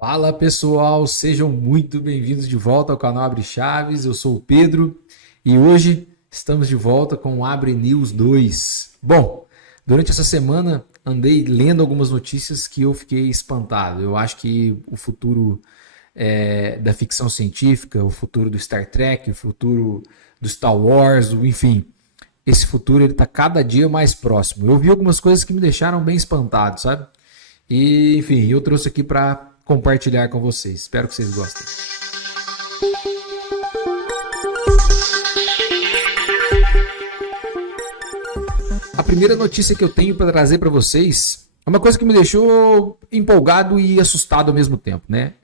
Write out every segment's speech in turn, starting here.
Fala pessoal, sejam muito bem-vindos de volta ao canal Abre Chaves. Eu sou o Pedro e hoje estamos de volta com o Abre News 2. Bom, durante essa semana andei lendo algumas notícias que eu fiquei espantado. Eu acho que o futuro da ficção científica, o futuro do Star Trek, o futuro do Star Wars, enfim, esse futuro ele está cada dia mais próximo. Eu vi algumas coisas que me deixaram bem espantado, sabe? E, enfim, eu trouxe aqui para compartilhar com vocês. Espero que vocês gostem. A primeira notícia que eu tenho para trazer para vocês é uma coisa que me deixou empolgado e assustado ao mesmo tempo, né?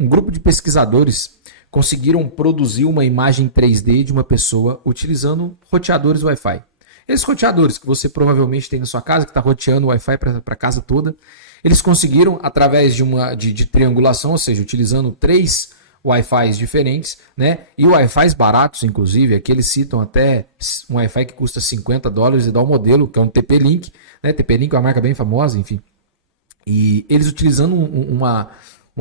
Um grupo de pesquisadores conseguiram produzir uma imagem 3D de uma pessoa utilizando roteadores Wi-Fi. Esses roteadores que você provavelmente tem na sua casa, que está roteando o Wi-Fi para a casa toda, eles conseguiram, através de triangulação, ou seja, utilizando 3 Wi-Fis diferentes, né? E Wi-Fis baratos, inclusive, aqui eles citam até um Wi-Fi que custa $50 e dá um modelo, que é um TP-Link, né? TP-Link é uma marca bem famosa, enfim. E eles utilizando uma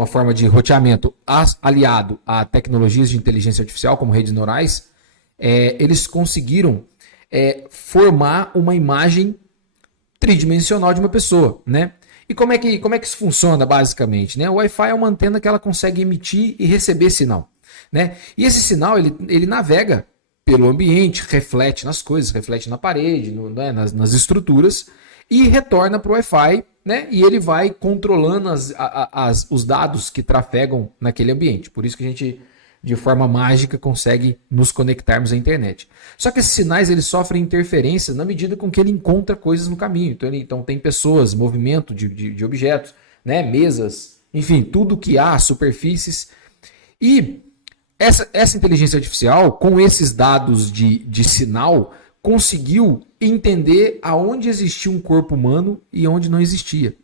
forma de roteamento aliado a tecnologias de inteligência artificial, como redes neurais, eles conseguiram formar uma imagem tridimensional de uma pessoa, né? E como é que isso funciona basicamente, né? O Wi-Fi é uma antena que ela consegue emitir e receber sinal, né? E esse sinal ele navega pelo ambiente, reflete nas coisas, reflete na parede, nas estruturas e retorna para o Wi-Fi, né? E ele vai controlando os dados que trafegam naquele ambiente. Por isso que a gente, de forma mágica, consegue nos conectarmos à internet. Só que esses sinais eles sofrem interferência na medida com que ele encontra coisas no caminho. Então tem pessoas, movimento de objetos, né? Mesas, enfim, tudo que há, superfícies. E essa inteligência artificial, com esses dados de sinal, conseguiu entender aonde existia um corpo humano e onde não existia.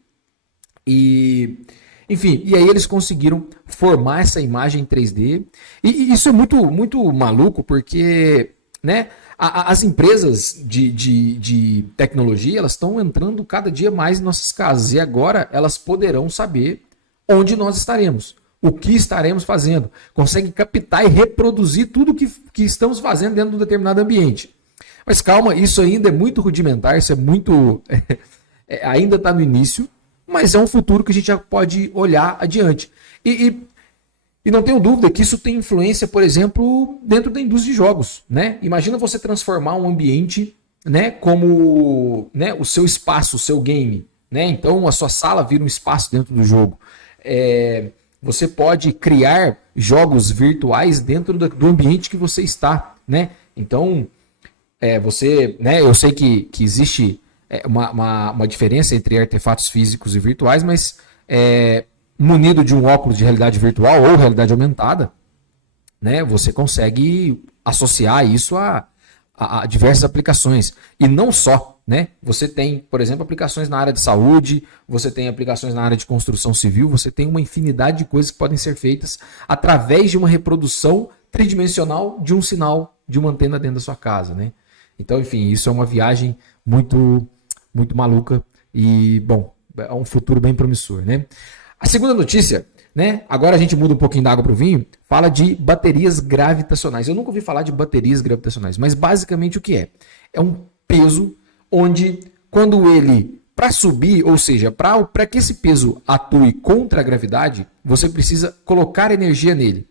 Enfim, e aí eles conseguiram formar essa imagem em 3D. E isso é muito maluco, porque, né, as empresas de tecnologia elas estão entrando cada dia mais em nossas casas. E agora elas poderão saber onde nós estaremos, o que estaremos fazendo. Conseguem captar e reproduzir tudo que estamos fazendo dentro de um determinado ambiente. Mas calma, isso ainda é muito rudimentar, isso é muito... ainda está no início, mas é um futuro que a gente já pode olhar adiante. E não tenho dúvida que isso tem influência, por exemplo, dentro da indústria de jogos, né? Imagina você transformar um ambiente, né, como, né, o seu espaço, o seu game, né? Então a sua sala vira um espaço dentro do jogo. Você pode criar jogos virtuais dentro do ambiente que você está, né? Então né, eu sei que existe uma diferença entre artefatos físicos e virtuais, mas munido de um óculos de realidade virtual ou realidade aumentada, né, você consegue associar isso a diversas aplicações. E não só, né? Você tem, por exemplo, aplicações na área de saúde, você tem aplicações na área de construção civil, você tem uma infinidade de coisas que podem ser feitas através de uma reprodução tridimensional de um sinal de uma antena dentro da sua casa, né? Então, enfim, isso é uma viagem muito maluca e, bom, é um futuro bem promissor, né? A segunda notícia, né? Agora a gente muda um pouquinho da água para o vinho, fala de baterias gravitacionais. Eu nunca ouvi falar de baterias gravitacionais, mas basicamente o que é? É um peso onde, quando ele, para subir, ou seja, para que esse peso atue contra a gravidade, você precisa colocar energia nele.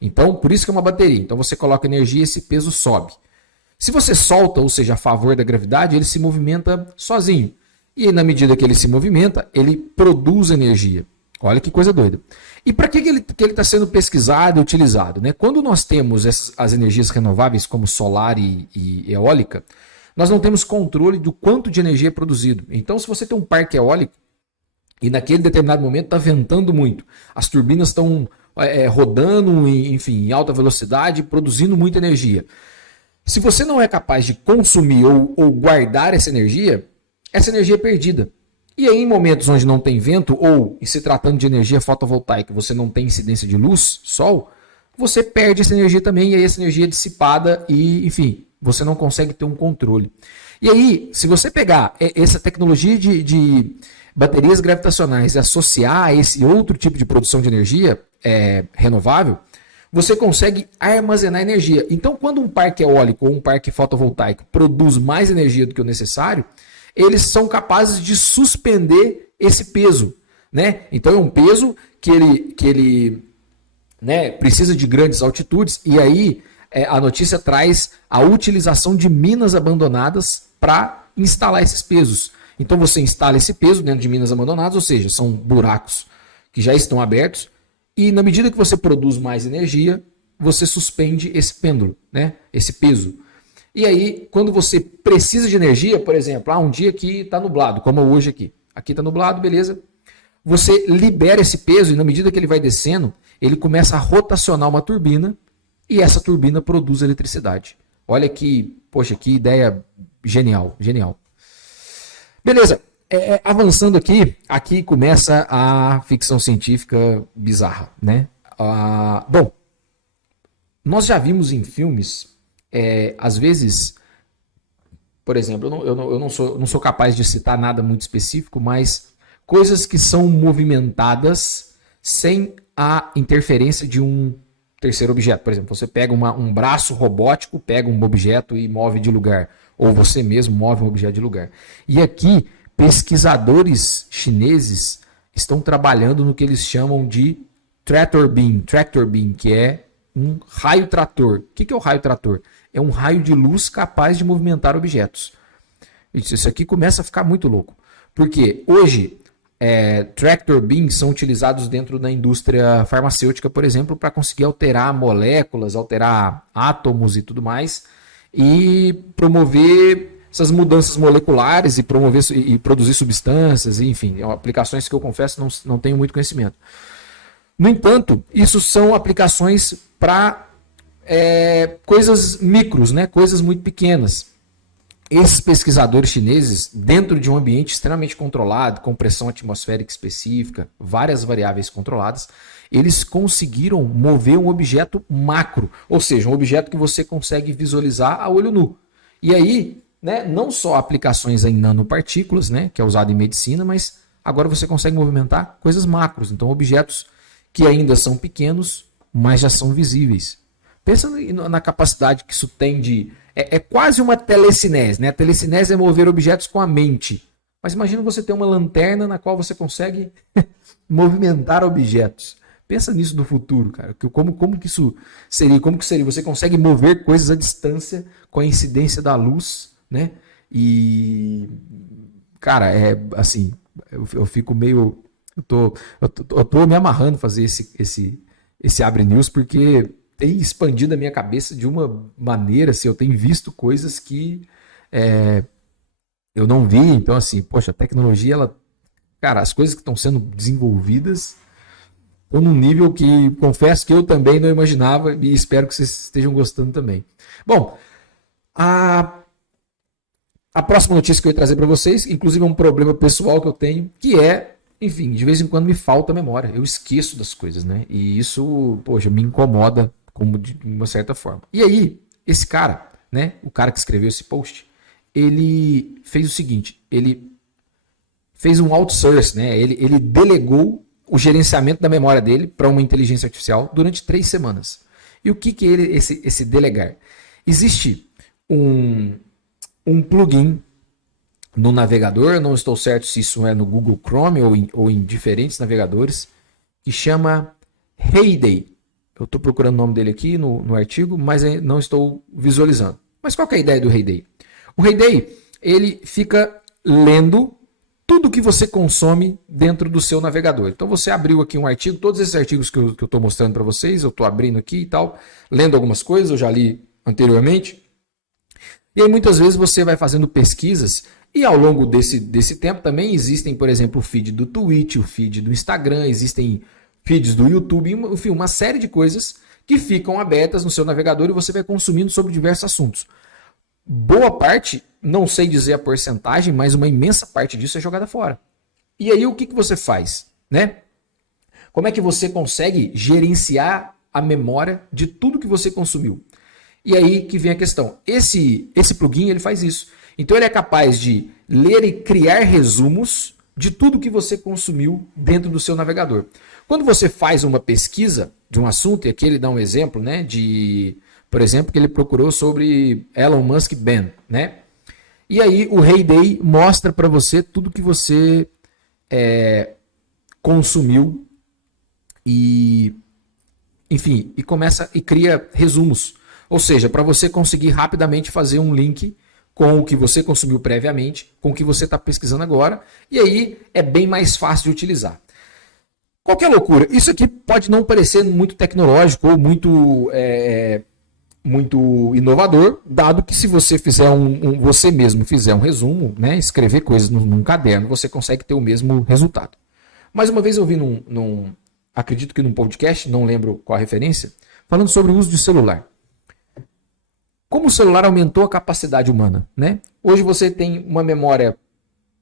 Então, por isso que é uma bateria. Então você coloca energia e esse peso sobe. Se você solta, ou seja, a favor da gravidade, ele se movimenta sozinho. E na medida que ele se movimenta, ele produz energia. Olha que coisa doida. E para que ele está sendo pesquisado e utilizado, né? Quando nós temos as energias renováveis, como solar e eólica, nós não temos controle do quanto de energia é produzido. Então, se você tem um parque eólico e naquele determinado momento está ventando muito, as turbinas estão rodando em alta velocidade, produzindo muita energia. Se você não é capaz de consumir ou guardar essa energia é perdida. E aí, em momentos onde não tem vento, ou se tratando de energia fotovoltaica, você não tem incidência de luz, sol, você perde essa energia também, e aí essa energia é dissipada e, enfim, você não consegue ter um controle. E aí, se você pegar essa tecnologia de baterias gravitacionais e associar a esse outro tipo de produção de energia renovável, você consegue armazenar energia. Então, quando um parque eólico ou um parque fotovoltaico produz mais energia do que o necessário, eles são capazes de suspender esse peso, né? Então, é um peso que ele né, precisa de grandes altitudes, e aí a notícia traz a utilização de minas abandonadas para instalar esses pesos. Então você instala esse peso dentro de minas abandonadas, ou seja, são buracos que já estão abertos, e na medida que você produz mais energia, você suspende esse pêndulo, né, esse peso. E aí, quando você precisa de energia, por exemplo, um dia que está nublado, como hoje aqui. Aqui está nublado, beleza. Você libera esse peso e na medida que ele vai descendo, ele começa a rotacionar uma turbina e essa turbina produz eletricidade. Olha que, poxa, que ideia genial, genial. Beleza, avançando aqui começa a ficção científica bizarra, né? Bom, nós já vimos em filmes, às vezes, por exemplo, eu não sou capaz de citar nada muito específico, mas coisas que são movimentadas sem a interferência de um terceiro objeto. Por exemplo, você pega um braço robótico, pega um objeto e move de lugar. Ou você mesmo move um objeto de lugar. E aqui, pesquisadores chineses estão trabalhando no que eles chamam de tractor beam, que é um raio trator. O que é o raio trator? É um raio de luz capaz de movimentar objetos. Isso aqui começa a ficar muito louco. Porque hoje, tractor beams são utilizados dentro da indústria farmacêutica, por exemplo, para conseguir alterar moléculas, alterar átomos e tudo mais, e promover essas mudanças moleculares e produzir substâncias, enfim, aplicações que eu confesso não tenho muito conhecimento. No entanto, isso são aplicações para coisas micros, né? Coisas muito pequenas. Esses pesquisadores chineses, dentro de um ambiente extremamente controlado, com pressão atmosférica específica, várias variáveis controladas, eles conseguiram mover um objeto macro, ou seja, um objeto que você consegue visualizar a olho nu. E aí, né, não só aplicações em nanopartículas, né, que é usado em medicina, mas agora você consegue movimentar coisas macros, então objetos que ainda são pequenos, mas já são visíveis. Pensa na capacidade que isso tem de... É quase uma telecinese, né? A telecinese é mover objetos com a mente. Mas imagina você ter uma lanterna na qual você consegue movimentar objetos. Pensa nisso no futuro, cara. Como que isso seria? Como que seria? Você consegue mover coisas à distância com a incidência da luz, né? E, cara, assim, eu fico meio... Eu tô me amarrando a fazer esse Abre News, porque tem expandido a minha cabeça de uma maneira, assim, eu tenho visto coisas que eu não vi. Então, assim, poxa, a tecnologia, cara, as coisas que estão sendo desenvolvidas estão num nível que, confesso que eu também não imaginava, e espero que vocês estejam gostando também. Bom, a próxima notícia que eu ia trazer para vocês, inclusive é um problema pessoal que eu tenho, que enfim, de vez em quando me falta a memória, eu esqueço das coisas, né? E isso, poxa, me incomoda de uma certa forma. E aí, esse cara, né, o cara que escreveu esse post, ele fez o seguinte, ele fez um outsource, né? Ele delegou o gerenciamento da memória dele para uma inteligência artificial durante 3 semanas. E o que é esse delegar? Existe um plugin no navegador, não estou certo se isso é no Google Chrome ou em diferentes navegadores, que chama Heyday. Eu estou procurando o nome dele aqui no artigo, mas não estou visualizando. Mas qual que é a ideia do Heyday? O Heyday, ele fica lendo tudo que você consome dentro do seu navegador. Então você abriu aqui um artigo, todos esses artigos que eu estou mostrando para vocês, eu estou abrindo aqui e tal, lendo algumas coisas, eu já li anteriormente. E aí muitas vezes você vai fazendo pesquisas e ao longo desse tempo também existem, por exemplo, o feed do Twitch, o feed do Instagram, existem feeds do YouTube, enfim, uma série de coisas que ficam abertas no seu navegador e você vai consumindo sobre diversos assuntos. Boa parte, não sei dizer a porcentagem, mas uma imensa parte disso é jogada fora. E aí o que você faz, né? Como é que você consegue gerenciar a memória de tudo que você consumiu? E aí que vem a questão. Esse plugin, ele faz isso. Então ele é capaz de ler e criar resumos de tudo que você consumiu dentro do seu navegador. Quando você faz uma pesquisa de um assunto, e aqui ele dá um exemplo, né, por exemplo, que ele procurou sobre Elon Musk Ban, né? E aí o Hey Day mostra para você tudo que você consumiu e, enfim, e começa e cria resumos. Ou seja, para você conseguir rapidamente fazer um link com o que você consumiu previamente, com o que você está pesquisando agora, e aí é bem mais fácil de utilizar. Qualquer loucura. Isso aqui pode não parecer muito tecnológico ou muito inovador, dado que se você fizer você mesmo fizer um resumo, né, escrever coisas num caderno, você consegue ter o mesmo resultado. Mais uma vez eu vi acredito que num podcast, não lembro qual a referência, falando sobre o uso de celular. Como o celular aumentou a capacidade humana, né? Hoje você tem uma memória,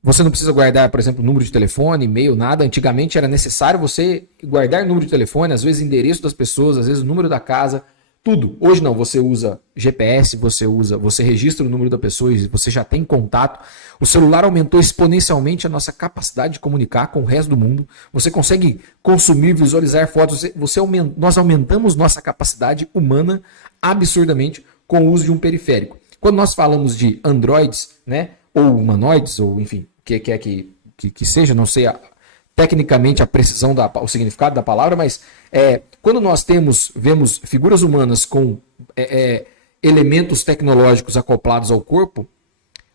você não precisa guardar, por exemplo, número de telefone, e-mail, nada. Antigamente era necessário você guardar número de telefone, às vezes endereço das pessoas, às vezes o número da casa, tudo. Hoje não, você usa GPS, você registra o número da pessoa e você já tem contato. O celular aumentou exponencialmente a nossa capacidade de comunicar com o resto do mundo. Você consegue consumir, visualizar fotos. Nós aumentamos nossa capacidade humana absurdamente com o uso de um periférico. Quando nós falamos de androids, né, ou humanoides, ou enfim, o que quer que seja, não sei tecnicamente a precisão, o significado da palavra, mas quando nós vemos figuras humanas com elementos tecnológicos acoplados ao corpo,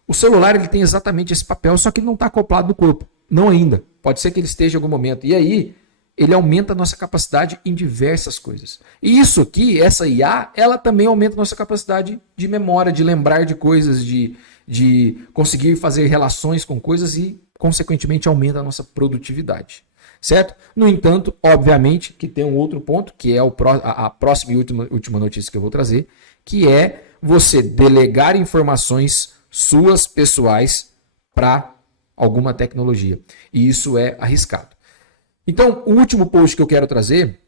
o celular ele tem exatamente esse papel, só que ele não está acoplado no corpo. Não ainda. Pode ser que ele esteja em algum momento. E aí, ele aumenta a nossa capacidade em diversas coisas. E isso aqui, essa IA, ela também aumenta a nossa capacidade de memória, de lembrar de coisas, de conseguir fazer relações com coisas e, consequentemente, aumenta a nossa produtividade. Certo? No entanto, obviamente, que tem um outro ponto, que é a próxima e última notícia que eu vou trazer, que é você delegar informações suas pessoais para alguma tecnologia. E isso é arriscado. Então, o último post que eu quero trazer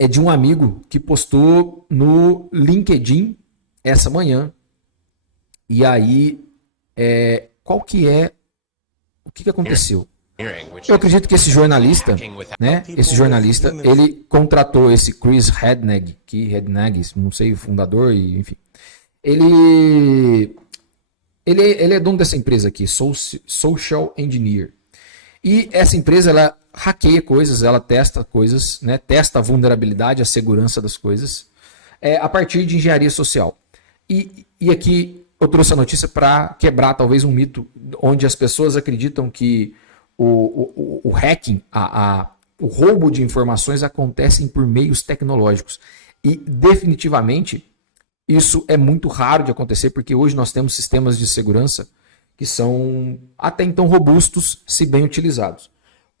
é de um amigo que postou no LinkedIn essa manhã. E aí, o que aconteceu? Eu acredito que esse jornalista, né? Esse jornalista, ele contratou esse Chris Hednag, não sei, o fundador, enfim. Ele é dono dessa empresa aqui, Social Engineer. E essa empresa, ela hackeia coisas, ela testa coisas, né? Testa a vulnerabilidade, a segurança das coisas, a partir de engenharia social. E aqui eu trouxe a notícia para quebrar talvez um mito, onde as pessoas acreditam que o hacking, o roubo de informações acontecem por meios tecnológicos. E definitivamente isso é muito raro de acontecer, porque hoje nós temos sistemas de segurança que são até então robustos, se bem utilizados.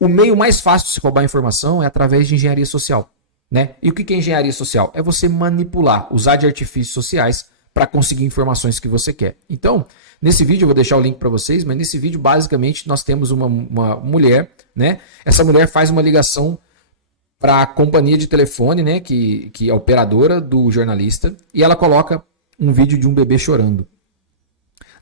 O meio mais fácil de se roubar informação é através de engenharia social, né? E o que é engenharia social? É você manipular, usar de artifícios sociais para conseguir informações que você quer. Então, nesse vídeo, eu vou deixar o link para vocês, mas nesse vídeo, basicamente, nós temos uma mulher, né? Essa mulher faz uma ligação para a companhia de telefone, né? Que é a operadora do jornalista, e ela coloca um vídeo de um bebê chorando.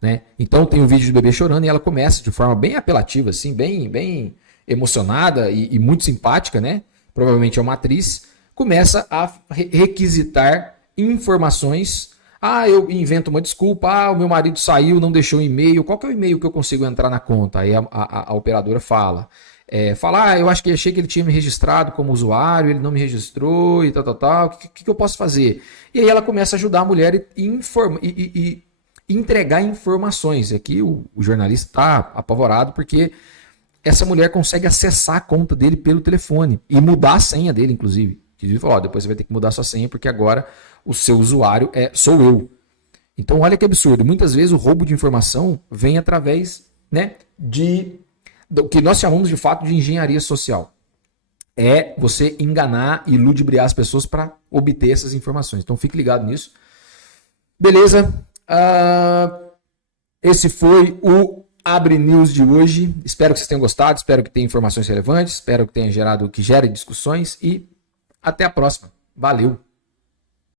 Né? Então tem um vídeo do bebê chorando e ela começa de forma bem apelativa, assim, bem emocionada e muito simpática, né? Provavelmente é uma atriz, começa a requisitar informações. Eu invento uma desculpa, o meu marido saiu, não deixou o e-mail, qual que é o e-mail que eu consigo entrar na conta? Aí a operadora fala, eu acho que achei que ele tinha me registrado como usuário, ele não me registrou e tal, o que eu posso fazer? E aí ela começa a ajudar a mulher e entregar informações. Aqui o jornalista está apavorado porque essa mulher consegue acessar a conta dele pelo telefone e mudar a senha dele, inclusive. Ele falou, depois você vai ter que mudar sua senha porque agora o seu usuário sou eu. Então olha que absurdo. Muitas vezes o roubo de informação vem através, né, do que nós chamamos de fato de engenharia social. É você enganar e ludibriar as pessoas para obter essas informações. Então fique ligado nisso. Beleza? Esse foi o Abre News de hoje. Espero que vocês tenham gostado, espero que tenha informações relevantes, espero que tenha gerado, que gere discussões e até a próxima. Valeu!